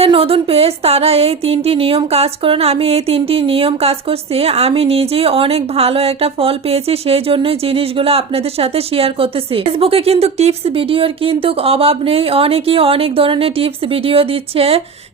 যাদের নতুন পেজ তারা এই তিনটি নিয়ম কাজ করেন আমি এই তিনটি নিয়ম কাজ করছি। আমি নিজেই অনেক ভালো একটা ফল পেয়েছি, সেই জন্যই জিনিসগুলো আপনাদের সাথে শেয়ার করতেছি। ফেসবুকে কিন্তু টিপস ভিডিওর কিন্তু অভাব নেই। অনেকেই অনেক ধরনের টিপস ভিডিও দিচ্ছে।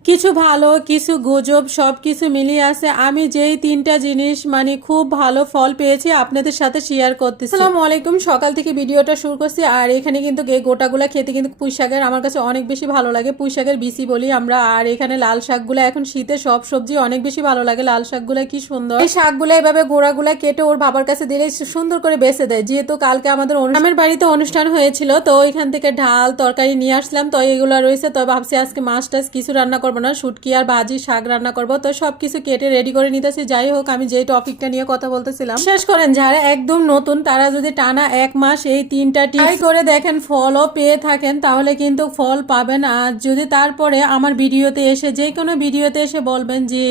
কিছু ভালো, কিছু গুজব সব কিছু মিলিয়ে আছে। আমি যেই তিনটা জিনিস মানে খুব ভালো ফল পেয়েছি, আপনাদের সাথে শেয়ার করতেছি। আসসালামু আলাইকুম। সকাল থেকে ভিডিওটা শুরু করছি। আর এখানে কিন্তু এই গোটাগুলা খেতে কিন্তু পুঁই শাকের আমার কাছে অনেক বেশি ভালো লাগে। পুঁই শাকের বিসি বলি আমরা। আর এখানে লাল শাকগুলো, এখন শীতে সব সবজি অনেক বেশি ভালো লাগে। লাল শাকগুলো কি সুন্দর। এই শাকগুলো এভাবে গোড়াগুলা কেটে ওর বাবার কাছে দিলে সুন্দর করে বেছে দেয়। যেহেতু কালকে আমাদের আমার বাড়িতে অনুষ্ঠান হয়েছিল, তো ওইখান থেকে ঢাল তরকারি নিয়ে আসলাম। তো এগুলো রয়েছে, তো ভাবছি আজকে মাছ টাছ কিছু রান্না করব না, শুটকি আর ভাজি, শাক রান্না করব। তো সব কিছু কেটে রেডি করে নিতেছি। যাই হোক, আমি যেই টপিকটা নিয়ে কথা বলতেছিলাম শেষ করেন, যারা একদম নতুন, তারা যদি টানা এক মাস এই তিনটা ট্রাই করে দেখেন, ফলও পেয়ে থাকেন, তাহলে কিন্তু ফল পাবেন। আর যদি তারপরে আমার ভিডিওতে এসে, যে কোনো ভিডিওতে এসে বলবেন যে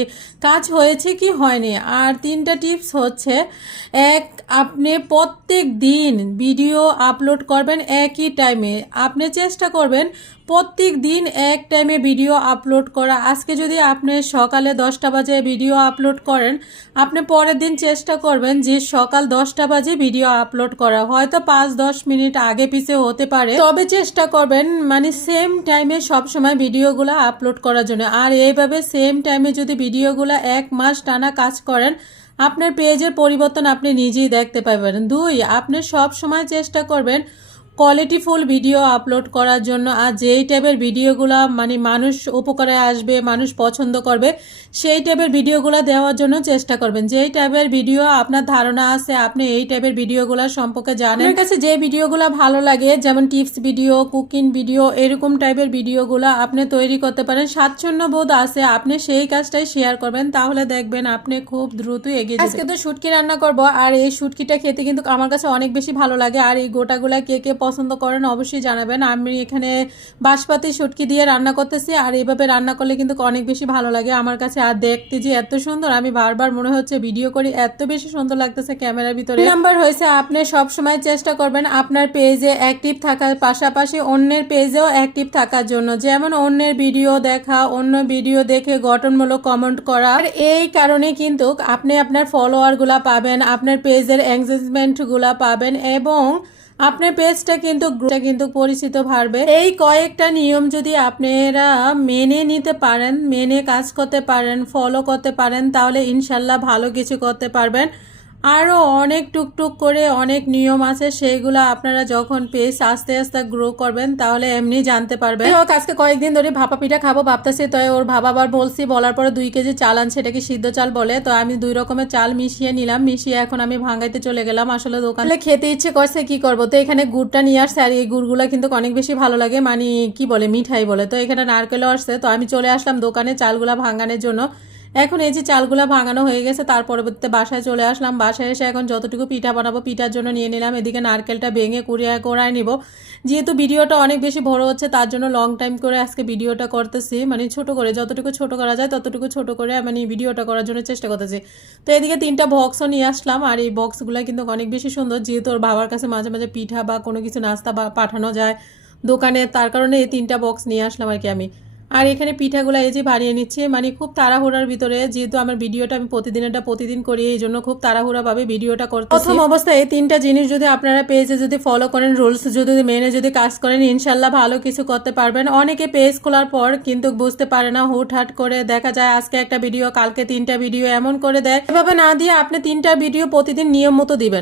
কাজ হয়েছে কি হয়নি। আর তিনটা টিপস হচ্ছে, এক, আপনি প্রত্যেক দিন ভিডিও আপলোড করবেন একই টাইমে। আপনি চেষ্টা করবেন প্রত্যেক দিন এক টাইমে ভিডিও আপলোড করা। আজকে যদি আপনি সকালে দশটা বাজে ভিডিও আপলোড করেন, আপনি পরের দিন চেষ্টা করবেন যে সকাল দশটা বাজে ভিডিও আপলোড করা। হয়তো পাঁচ, দশ মিনিট আগে পিছে হতে পারে। তবে চেষ্টা করবেন মানে সেম টাইমে সবসময় ভিডিওগুলো আপলোড করার জন্য। আর এইভাবে সেম টাইমে যদি ভিডিওগুলো এক মাস টানা কাজ করেন, আপনার পেজের পরিবর্তন আপনি নিজেই দেখতে পাবেন। দুই, আপনি সব সময় চেষ্টা করবেন কোয়ালিটিফুল ভিডিও আপলোড করার জন্য আর যেই টাইপের ভিডিওগুলো মানে মানুষ উপকারে আসবে মানুষ পছন্দ করবে সেই টাইপের ভিডিওগুলো দেওয়ার জন্য চেষ্টা করবেন। যেই টাইপের ভিডিও আপনার ধারণা আছে আপনি এই টাইপের ভিডিওগুলো সম্পর্কে জানেন। কাছে যে ভিডিওগুলো ভালো লাগে যেমন টিপস ভিডিও কুকিং ভিডিও এরকম টাইপের ভিডিওগুলো আপনি তৈরি করতে পারেন স্বাচ্ছন্দ্য বোধ আছে আপনি সেই কাজটাই শেয়ার করবেন তাহলে দেখবেন আপনি খুব দ্রুত এগিয়ে আজকে তো শুটকি রান্না করব আর এই শুটকিটা খেতে কিন্তু আমার কাছে অনেক বেশি ভালো লাগে আর এই গোটাগুলা কে কে পছন্দ করেন, অবশ্যই জানাবেন। আমি এখানে বাঁশপাতি, শুটকি দিয়ে রান্না করতেছি আর এইভাবে রান্না করলে কিন্তু অনেক বেশি ভালো লাগে। আমার কাছে আর দেখতে যে এত সুন্দর, আমি বারবার মনে হচ্ছে ভিডিও করি, এত বেশি সুন্দর লাগতেছে ক্যামেরার ভিতরে। নাম্বার হয়েছে আপনি সব সময় চেষ্টা করবেন আপনার পেজে অ্যাক্টিভ থাকার পাশাপাশি অন্যের পেজেও অ্যাক্টিভ থাকার জন্য। যেমন অন্যের ভিডিও দেখা, অন্য ভিডিও দেখে গঠনমূলক কমেন্ট করা। আর এই কারণে কিন্তু আপনি আপনার ফলোয়ারগুলা পাবেন, আপনার পেজের এঙ্গেজমেন্টগুলা পাবেন এবং আপনার পেজটা কিন্তু কিন্তু পরিচিত বাড়বে এই কয়েকটা নিয়ম যদি আপনারা মেনে নিতে পারেন, মেনে কাজ করতে পারেন ফলো করতে পারেন, তাহলে ইনশাল্লাহ ভালো কিছু করতে পারবেন। আরও অনেক টুকটুক করে অনেক নিয়ম আছে সেইগুলো আপনারা যখন পেজ আস্তে আস্তে গ্রো করবেন তাহলে এমনি জানতে পারবেন। হোক আজকে কয়েকদিন ধরে ভাপা পিঠা খাব ভাবতেছি তো ওর ভাবা আবার বলছি বলার পরে দুই কেজি চাল আনছে এটাকে সিদ্ধ চাল বলে? তো আমি দুই রকমের চাল মিশিয়ে নিলাম মিশিয়ে এখন আমি ভাঙাইতে চলে গেলাম। আসলে দোকানে খেতে ইচ্ছে করছে কি করব? তো এখানে গুড়টা নিয়ে আসছে আর এই গুড়গুলো কিন্তু অনেক বেশি ভালো লাগে মানে কি বলে মিঠাই বলে। তো এখানে নারকেলও আসছে তো আমি চলে আসলাম দোকানে চালগুলা ভাঙানোর জন্য। এখন এই যে চালগুলো ভাঙানো হয়ে গেছে, তার পরবর্তীতে বাসায় চলে আসলাম। বাসায় এসে এখন যতটুকু পিঠা বানাবো, পিঠার জন্য নিয়ে নিলাম। এদিকে নারকেলটা ভেঙে কুড়িয়ে করায় নিব। যেহেতু ভিডিওটা অনেক বেশি বড় হচ্ছে, তার জন্য লং টাইম করে আজকে ভিডিওটা করতেছি। মানে ছোট করে, যতটুকু ছোট করা যায়, ততটুকু ছোট করে মানে ভিডিওটা করার জন্য চেষ্টা করতেছি। তো এদিকে তিনটা বক্সও নিয়ে আসলাম, আর এই বক্সগুলো কিন্তু অনেক বেশি সুন্দর। যেহেতু ওর বাবার কাছে মাঝে মাঝে পিঠা বা কোনো কিছু নাস্তা বা পাঠানো যায় দোকানে, তার কারণে এই তিনটা বক্স নিয়ে আসলাম আর কি আমি। আর এখানে পিঠাগুলো এই যে বাড়িয়ে নিচ্ছে মানে খুব তাড়াহুড়ার ভিতরে, যেহেতু আমার ভিডিওটা আমি প্রতিদিনটা প্রতিদিন করি, এই জন্য খুব তাড়াহুড়াভাবে ভিডিওটা করতে প্রথম অবস্থায় এই তিনটা জিনিস যদি আপনারা পেজে যদি ফলো করেন রুলস যদি মেনে যদি কাজ করেন ইনশাল্লাহ ভালো কিছু করতে পারবেন। অনেকে পেজ খোলার পর কিন্তু বুঝতে পারে না, হুটহাট করে দেখা যায় আজকে একটা ভিডিও কালকে তিনটা ভিডিও এমন করে দেয়। এভাবে না দিয়ে আপনি তিনটা ভিডিও প্রতিদিন নিয়ম মতো দিবেন।